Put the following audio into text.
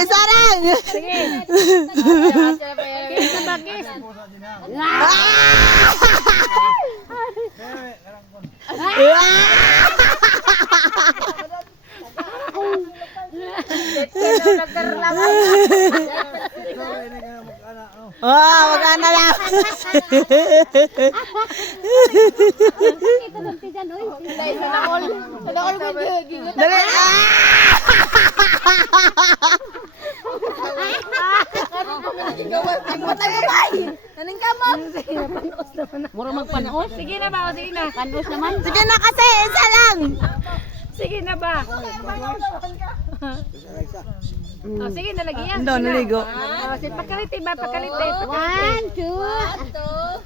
Isa lang. Sige. Kiss na ba, kiss? Magana lang. Dali. Mura magpanos. Sige na ba? Sige na. Panos naman. Sige na kasi, isa lang. Sige na ba? Oh, sige na lagi yan. Naligo. Oh, sige, pakalite ba? Pakalite. 1, 2.